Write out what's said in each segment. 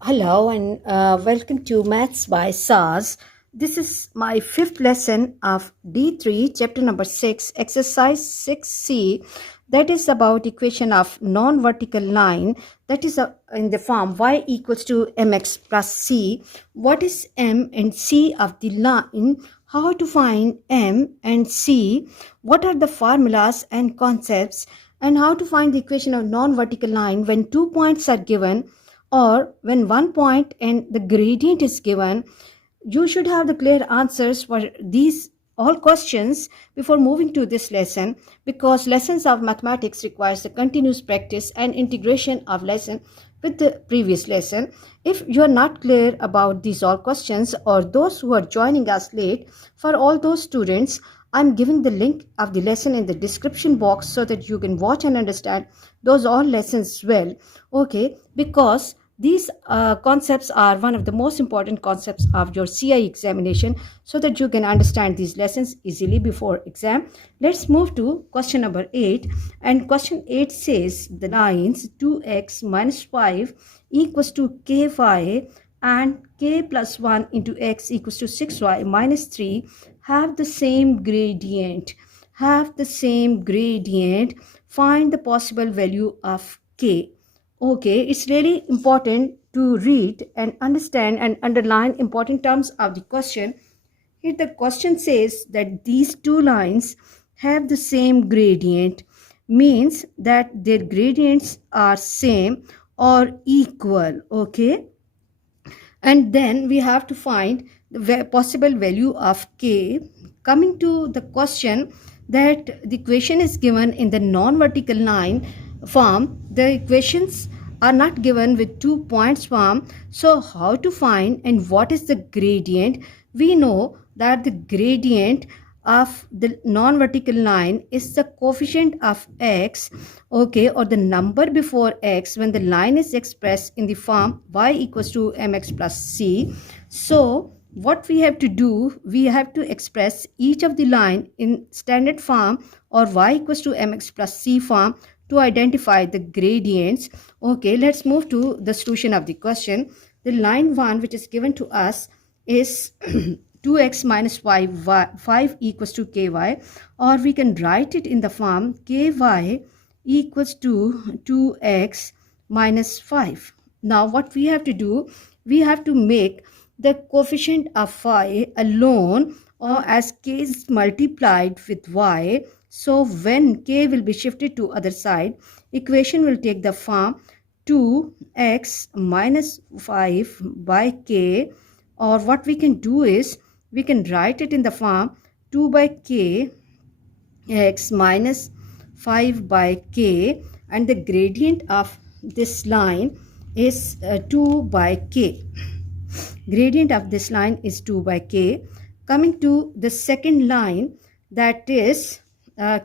Hello and welcome to Maths by SARS. This is my fifth lesson of D3, chapter number 6, exercise 6C, that is about equation of non-vertical line, that is in the form y equals to mx plus c. What is m and c of the line? How to find m and c? What are the formulas and concepts? And how to find the equation of non-vertical line when 2 points are given, or when 1 point and the gradient is given. You should have the clear answers for these all questions before moving to this lesson, because lessons of mathematics requires the continuous practice and integration of lesson with the previous lesson. If you are not clear about these all questions, or those who are joining us late, for all those students, I'm giving the link of the lesson in the description box so that you can watch and understand those all lessons well. Okay, because these concepts are one of the most important concepts of your CI examination, so that you can understand these lessons easily before exam. Let's move to question number 8. And question 8 says the lines 2x minus 5 equals to ky and k plus 1 into x equals to 6y minus 3 have the same gradient. Find the possible value of k. Okay, it's really important to read and understand and underline important terms of the question. Here the question says that these two lines have the same gradient, means that their gradients are same or equal. Okay, and then we have to find the possible value of k. Coming to the question, that the equation is given in the non-vertical line form. The equations are not given with 2 points form. So how to find and what is the gradient? We know that the gradient of the non-vertical line is the coefficient of x, okay, or the number before x when the line is expressed in the form y equals to mx plus c. So what we have to do, we have to express each of the line in standard form or y equals to mx plus c form to identify the gradients. Okay, let's move to the solution of the question. The line 1 which is given to us is 2x minus 5 equals to ky, or we can write it in the form ky equals to 2x minus 5. Now what we have to do, we have to make the coefficient of phi alone, or as k is multiplied with y. So when k will be shifted to other side, equation will take the form 2x minus 5 by k, or what we can do is we can write it in the form 2 by k x minus 5 by k, and the gradient of this line is 2 by k. Gradient of this line is 2 by k. Coming to the second line, that is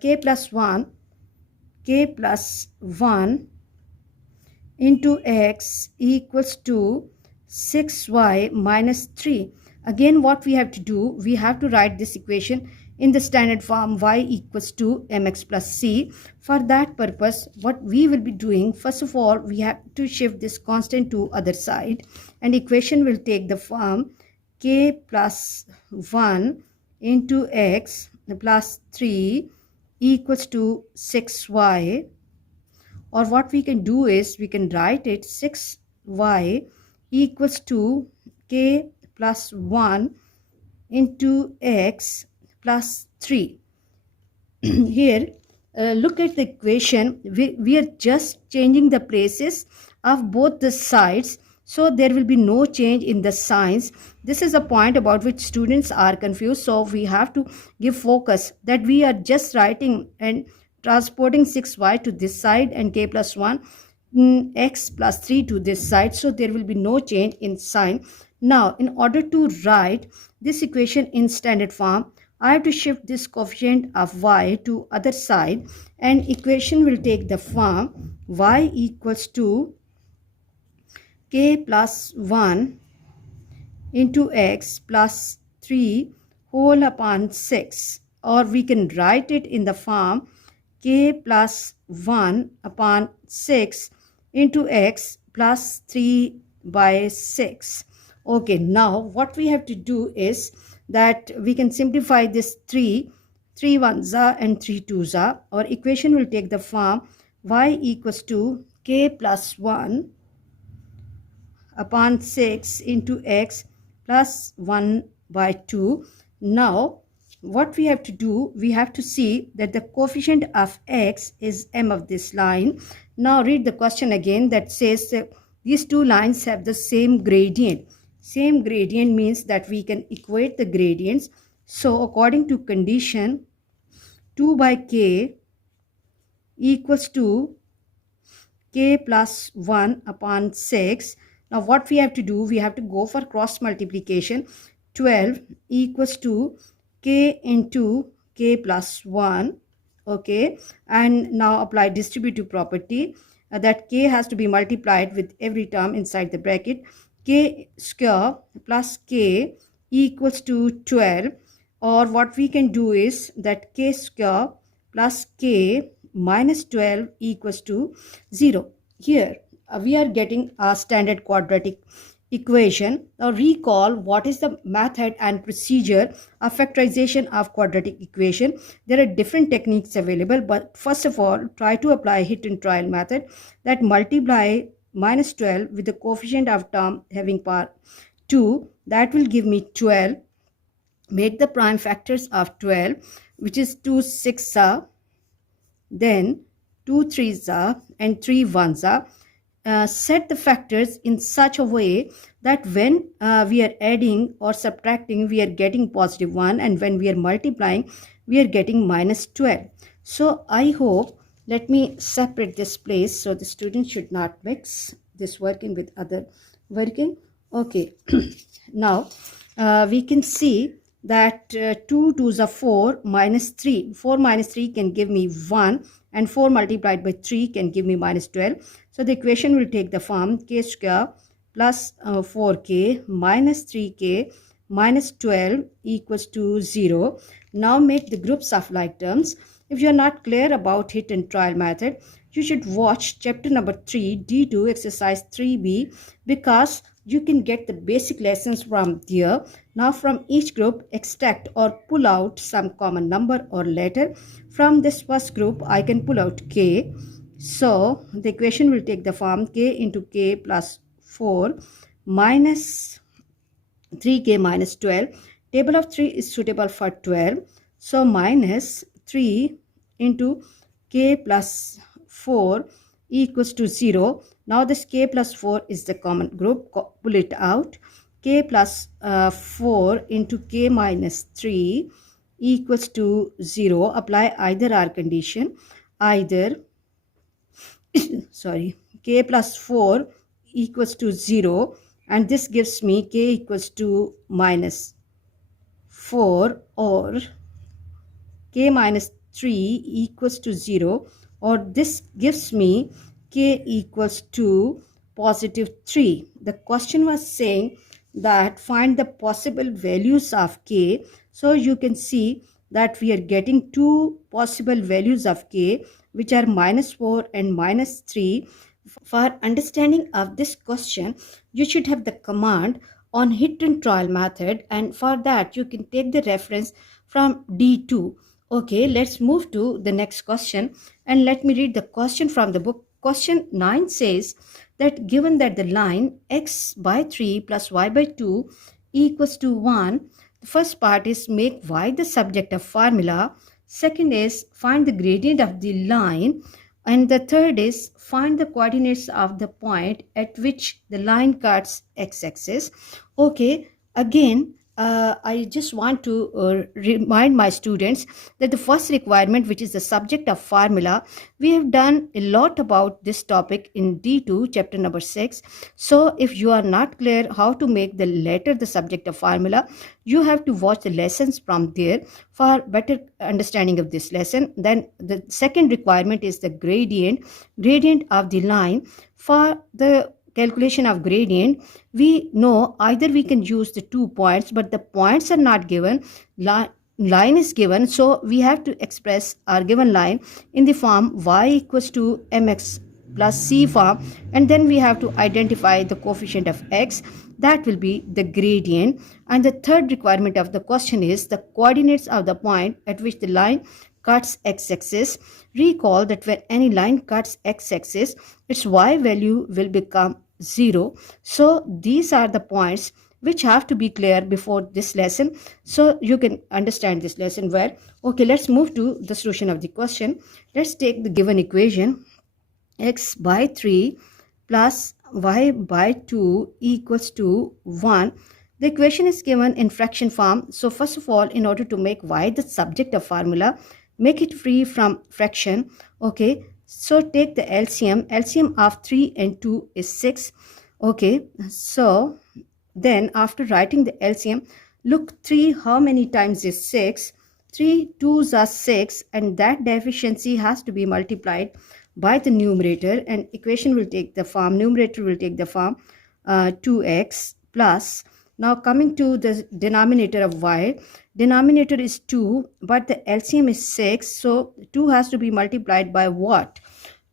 k plus 1 into x equals to 6y minus 3. Again, what we have to do, we have to write this equation in the standard form y equals to mx plus c. For that purpose, what we will be doing, first of all, we have to shift this constant to other side, and equation will take the form k plus 1 into x plus 3 equals to 6y, or what we can do is we can write it 6y equals to k plus 1 into x plus 3. Here, look at the equation. We are just changing the places of both the sides, so there will be no change in the signs. This is a point about which students are confused, so we have to give focus that we are just writing and transporting 6y to this side and k plus 1 x plus 3 to this side, so there will be no change in sign. Now in order to write this equation in standard form, I have to shift this coefficient of y to other side, and equation will take the form y equals to k plus 1 into x plus 3 whole upon 6, or we can write it in the form k plus 1 upon 6 into x plus 3 by 6. Okay, now what we have to do is that we can simplify this 3 ones are and 3 twos are. Our equation will take the form y equals to k plus 1 upon 6 into x plus 1 by 2. Now, what we have to do, we have to see that the coefficient of x is m of this line. Now, read the question again that says that these two lines have the same gradient. Same gradient means that we can equate the gradients. So, according to condition, 2 by k equals to k plus 1 upon 6. Now what we have to do, we have to go for cross multiplication. 12 equals to k into k plus 1. Okay, and now apply distributive property that k has to be multiplied with every term inside the bracket. K square plus k equals to 12, or what we can do is that k square plus k minus 12 equals to 0. Here we are getting a standard quadratic equation. Now recall what is the method and procedure of factorization of quadratic equation. There are different techniques available, but first of all try to apply hit and trial method, that multiply minus 12 with the coefficient of term having power 2, that will give me 12. Make the prime factors of 12, which is 2 6 are, then 2 3s are, and 3 1s are. Set the factors in such a way that when we are adding or subtracting, we are getting positive 1, and when we are multiplying, we are getting minus 12. So I hope, let me separate this place so the student should not mix this working with other working. Okay, now we can see that 2 2s are 4 minus 3. 4 minus 3 can give me 1, and 4 multiplied by 3 can give me minus 12. So the equation will take the form k square plus 4k minus 3k minus 12 equals to 0. Now make the groups of like terms. If you are not clear about hit and trial method, you should watch chapter number 3 D2 exercise 3b, because you can get the basic lessons from there. Now from each group, extract or pull out some common number or letter. From this first group, I can pull out k. So the equation will take the form k into k plus 4 minus 3k minus 12. Table of 3 is suitable for 12. So minus 3 into k plus 4 equals to 0. Now this k plus 4 is the common group. Pull it out. K plus 4 into k minus 3 equals to 0. Apply either or condition. Either sorry, k plus 4 equals to 0, and this gives me k equals to minus 4, or k minus 3 equals to 0, or this gives me k equals to positive 3. The question was saying that find the possible values of k. So you can see that we are getting two possible values of k, which are minus 4 and minus 3. For understanding of this question, you should have the command on hit and trial method, and for that you can take the reference from D2. Okay, let's move to the next question, and let me read the question from the book. Question 9 says that given that the line x by 3 plus y by 2 equals to 1, the first part is make y the subject of formula. Second is find the gradient of the line. And the third is find the coordinates of the point at which the line cuts x-axis. Okay, again, I just want to remind my students that the first requirement, which is the subject of formula, we have done a lot about this topic in D2 chapter number 6. So if you are not clear how to make the letter the subject of formula, you have to watch the lessons from there for better understanding of this lesson. Then the second requirement is the gradient of the line. For the calculation of gradient, we know either we can use the 2 points, but the points are not given, line is given, so we have to express our given line in the form y equals to mx plus c form, and then we have to identify the coefficient of x, that will be the gradient. And the third requirement of the question is the coordinates of the point at which the line cuts x-axis. Recall that when any line cuts x-axis, its y value will become 0. So these are the points which have to be clear before this lesson, so you can understand this lesson well. Okay, let's move to the solution of the question. Let's take the given equation, x by 3 plus y by 2 equals to 1. The equation is given in fraction form. So first of all, in order to make y the subject of formula, make it free from fraction. Okay, so take the LCM. LCM of 3 and 2 is 6. Okay, so then after writing the LCM, look, 3 how many times is 6? 3 2s are 6, and that deficiency has to be multiplied by the numerator, and equation will take the form, numerator will take the form 2x plus, now coming to the denominator of y, denominator is 2 but the LCM is 6, so 2 has to be multiplied by what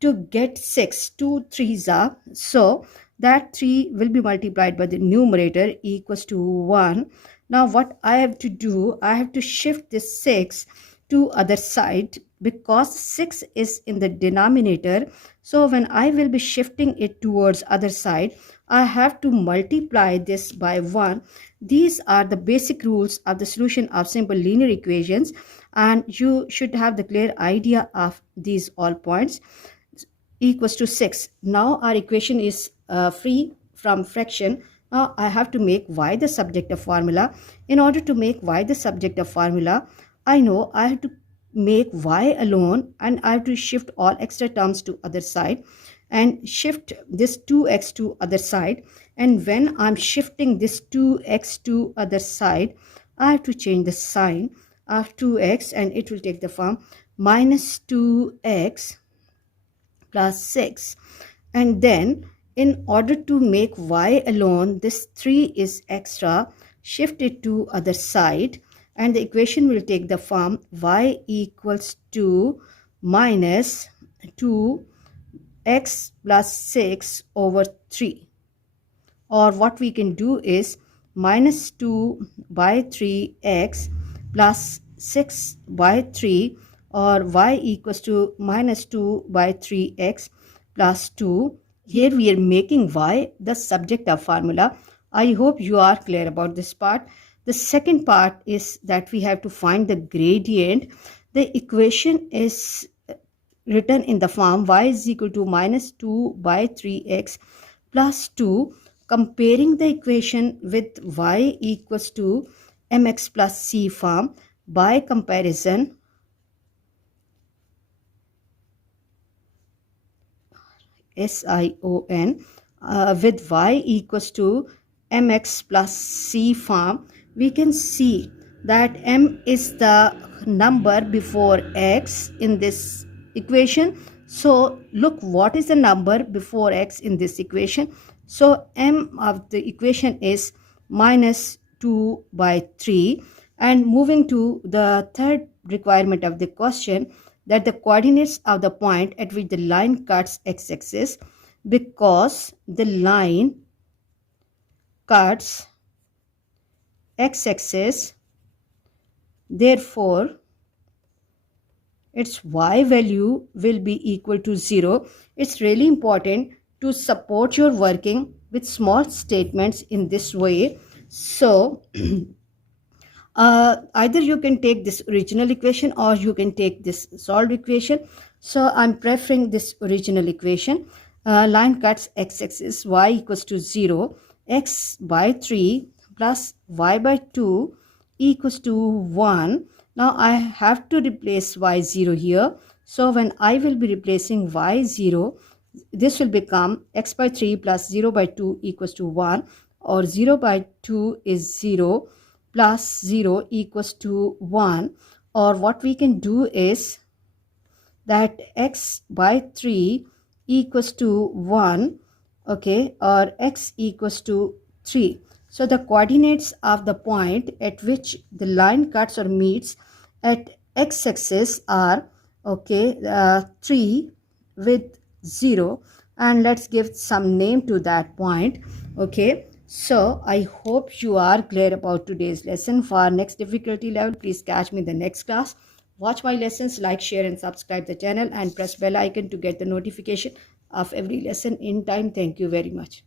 to get 6? 2 3s are, so that 3 will be multiplied by the numerator equals to 1. Now what I have to do, I have to shift this 6 to other side because 6 is in the denominator. So when I will be shifting it towards other side, I have to multiply this by 1. These are the basic rules of the solution of simple linear equations, and you should have the clear idea of these all points. Equals to 6. Now our equation is free from fraction. Now I have to make y the subject of formula. In order to make y the subject of formula, I know I have to make y alone, and I have to shift all extra terms to other side and shift this 2x to other side. And when I'm shifting this 2x to other side, I have to change the sign of 2x, and it will take the form minus 2x plus 6. And then in order to make y alone, this 3 is extra, shift it to other side, and the equation will take the form y equals to minus 2x plus 6 over 3. Or what we can do is minus 2 by 3x plus 6 by 3, or y equals to minus 2 by 3x plus 2. Here we are making y the subject of formula. I hope you are clear about this part. The second part is that we have to find the gradient. The equation is written in the form y is equal to minus 2 by 3x plus 2. Comparing the equation with y equals to mx plus c form, by comparison, SION, with y equals to mx plus c form, we can see that m is the number before x in this equation. So look, what is the number before x in this equation? So m of the equation is minus 2 by 3. And moving to the third requirement of the question, that the coordinates of the point at which the line cuts x-axis, because the line cuts x-axis, therefore its y value will be equal to 0. It's really important to support your working with small statements in this way. So either you can take this original equation or you can take this solved equation. So I'm preferring this original equation. Line cuts x-axis, y equals to 0, x by 3 plus y by 2 equals to 1. Now I have to replace y0 here. So when I will be replacing y0, this will become x by 3 plus 0 by 2 equals to 1, or 0 by 2 is 0 plus 0 equals to 1. Or what we can do is that x by 3 equals to 1, okay, or x equals to 3. So the coordinates of the point at which the line cuts or meets at x-axis are, okay, 3 with 0, and let's give some name to that point. Okay, so I hope you are clear about today's lesson. For our next difficulty level, please catch me in the next class. Watch my lessons, like, share and subscribe the channel, and press bell icon to get the notification of every lesson in time. Thank you very much.